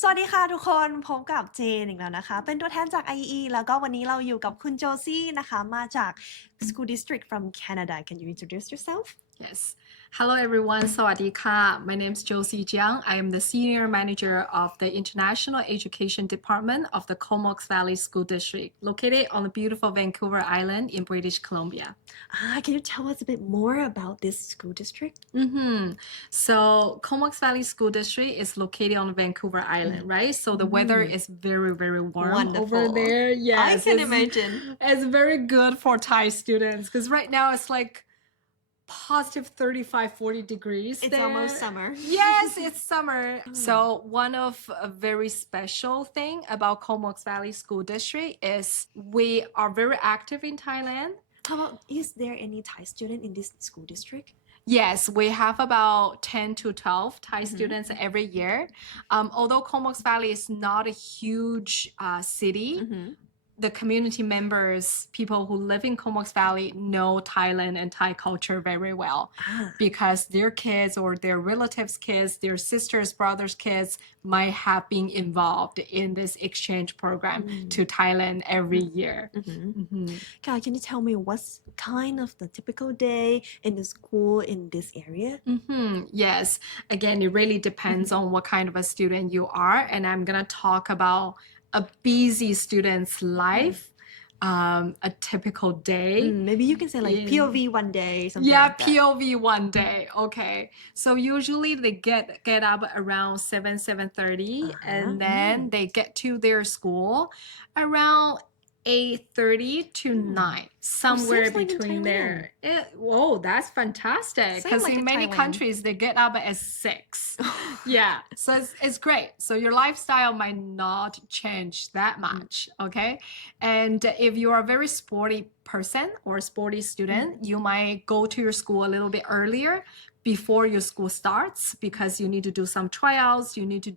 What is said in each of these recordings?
สวัสดีค่ะทุกคนพบกับเจนอีกแล้วนะคะเป็นตัวแทนจาก IE แล้วก็วันนี้เราอยู่กับคุณโจซี่นะคะมาจาก School District from Canada. Can you introduce yourself? Yes. Hello, everyone. Sawadee ka. My name is Josie Jiang. I am the Senior Manager of the International Education Department of the Comox Valley School District, located on the beautiful Vancouver Island in British Columbia. Can you tell us a bit more about this school district? So, Comox Valley School District is located on Vancouver Island, right? So, the weather is very, very warm over Wonderful. there. Yes. I can imagine. It's very good for Thai students because right now it's like positive 35-40 degrees It's there. almost summer. Yes, it's summer. So one of a very special thing about Comox Valley School District is we are very active in Thailand. How about, is there any Thai student in this school district? Yes, we have about 10 to 12 Thai students every year. Although Comox Valley is not a huge city, the community members, people who live in Comox Valley, know Thailand and Thai culture very well because their kids or their relatives' kids, their sisters, brothers' kids might have been involved in this exchange program to Thailand every year. Can you tell me what's kind of the typical day in the school in this area? Yes, again, it really depends on what kind of a student you are, and I'm gonna talk about a busy student's life, a typical day. Maybe you can say like POV one day, something Yeah, like that. POV one day. Okay. So usually they get up around 7:30, and then they get to their school around 8:30 to 9, somewhere seems like in between there. Whoa, that's fantastic. Same Because like in in many Thailand. countries they get up at 6. Yeah, so it's great. So your lifestyle might not change that much, okay? And if you are a very sporty person or sporty student, you might go to your school a little bit earlier before your school starts because you need to do some tryouts, you need to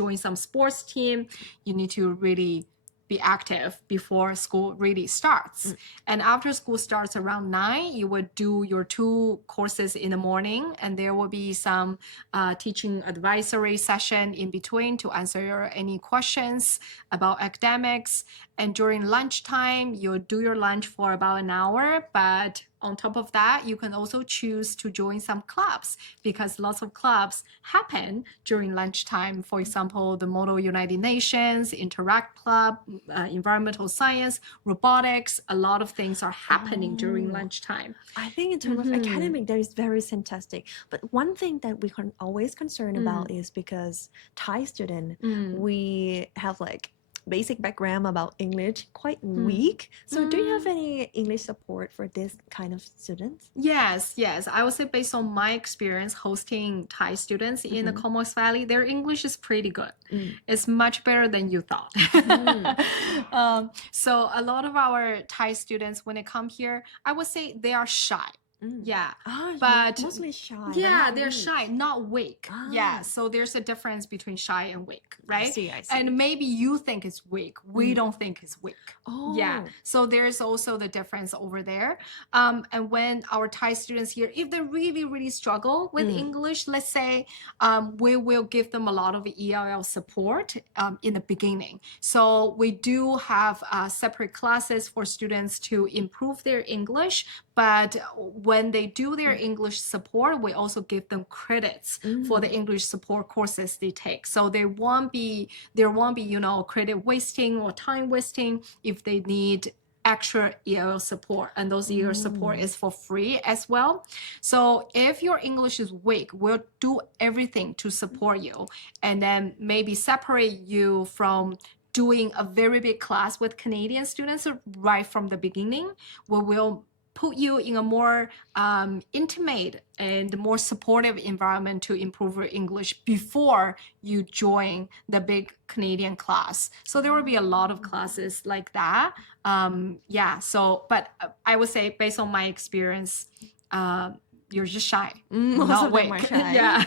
join some sports team, you need to really be active before school really starts. And after school starts around 9, you would do your 2 courses in the morning, and there will be some teaching advisory session in between to answer any questions about academics. And during lunchtime, you'll do your lunch for about an hour, but on top of that, you can also choose to join some clubs because lots of clubs happen during lunchtime. For example, the Model United Nations, Interact Club, Environmental Science, Robotics, a lot of things are happening during lunchtime. I think in terms of academic, that is very fantastic. But one thing that we can always concern about is because Thai student, we have like basic background about English quite weak. So do you have any English support for this kind of students? Yes. I would say based on my experience hosting Thai students in the Comox Valley, their English is pretty good. It's much better than you thought. So a lot of our Thai students, when they come here, I would say they are shy. Yeah, but mostly shy. Yeah, they're shy, not weak. Yeah, so there's a difference between shy and weak, right? I see. And maybe you think it's weak. We don't think it's weak. Yeah, so there's also the difference over there. And when our Thai students here, if they really, really struggle with English, let's say, we will give them a lot of ELL support in the beginning. So we do have separate classes for students to improve their English, but when they do their English support, we also give them credits for the English support courses they take. So there won't be credit wasting or time wasting if they need extra EL support, and those EL support is for free as well. So if your English is weak, we'll do everything to support you and then maybe separate you from doing a very big class with Canadian students right from the beginning. We will put you in a more intimate and more supportive environment to improve your English before you join the big Canadian class. So there will be a lot of classes like that. But I would say based on my experience, you're just shy. Most not of them weak. are shy. Yeah.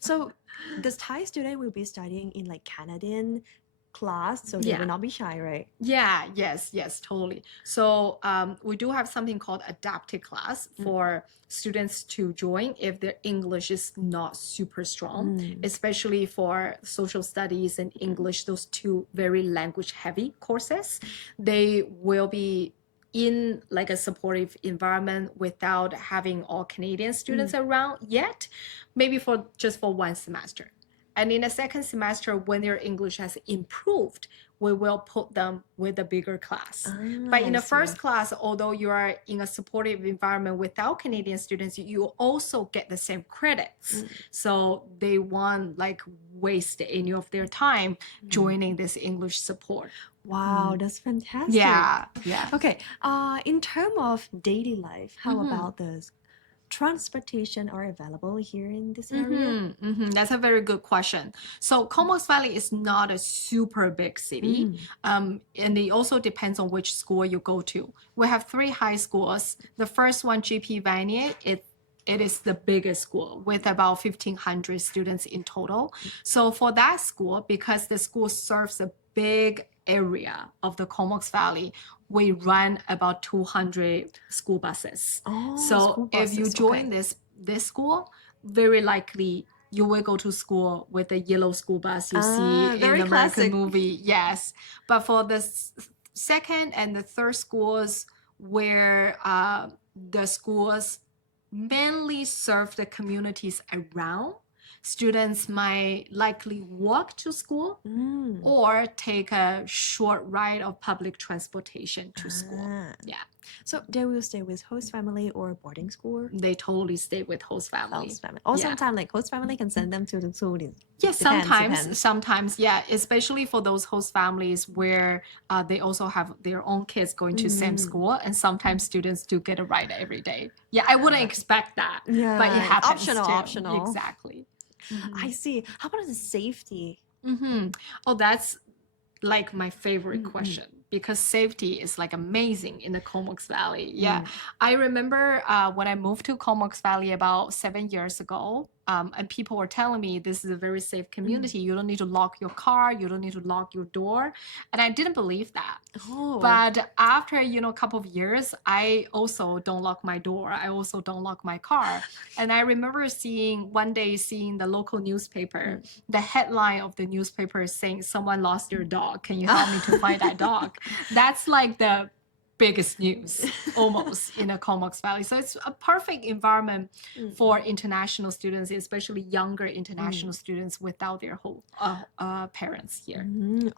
So this Thai student will be studying in like Canadian class, so they will not be shy, right? Yeah, yes, totally. So we do have something called adapted class for students to join if their English is not super strong, especially for social studies and English, those two very language heavy courses. They will be in like a supportive environment without having all Canadian students around yet, maybe for just for one semester. And in the second semester, when their English has improved, we will put them with a bigger class. But in the first class, although you are in a supportive environment without Canadian students, you also get the same credits. So they won't like waste any of their time joining this English support. Wow, that's fantastic. Yeah. Okay, in terms of daily life, how about this? Transportation are available here in this area? That's a very good question. So Comox Valley is not a super big city, and it also depends on which school you go to. We have 3 high schools. The first one, GP Vanier, it is the biggest school with about 1,500 students in total. So for that school, because the school serves a big area of the Comox Valley, we run about 200 school buses. So if you join this school, very likely you will go to school with the yellow school bus you see in the American movie. Yes. But for the second and the third schools where the schools mainly serve the communities around, students might likely walk to school or take a short ride of public transportation to school. Yeah. So they will stay with host family or boarding school? They totally stay with host family. Host family. Or sometimes like host family can send them to the school. Yes, sometimes, yeah, especially for those host families where they also have their own kids going to same school, and sometimes students do get a ride every day. Yeah, I wouldn't expect that, but it happens. Optional. Exactly. I see. How about the safety? Oh, that's like my favorite question, because safety is like amazing in the Comox Valley. Yeah. I remember when I moved to Comox Valley about 7 years ago, and people were telling me this is a very safe community. You don't need to lock your car. You don't need to lock your door. And I didn't believe that. But after, a couple of years, I also don't lock my door. I also don't lock my car. And I remember one day seeing the local newspaper, the headline of the newspaper is saying, "Someone lost your dog. Can you help me to find that dog?" That's like the biggest news almost in the Comox Valley. So it's a perfect environment for international students, especially younger international students without their whole parents here.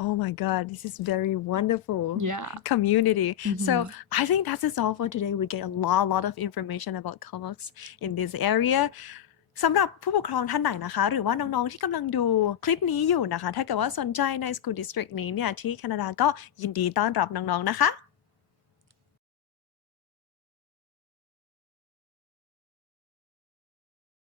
Oh my God, this is very wonderful. Yeah. Community. So I think that is all for today. We get a lot of information about Comox in this area. สำหรับผู้ปกครองท่านไหนนะคะหรือว่าน้องๆที่กำลังดูคลิปนี้อยู่นะคะถ้าเกิดว่าสนใจใน School District นี้เนี่ยที่แคนาดาก็ยินดีต้อนรับน้องๆนะคะ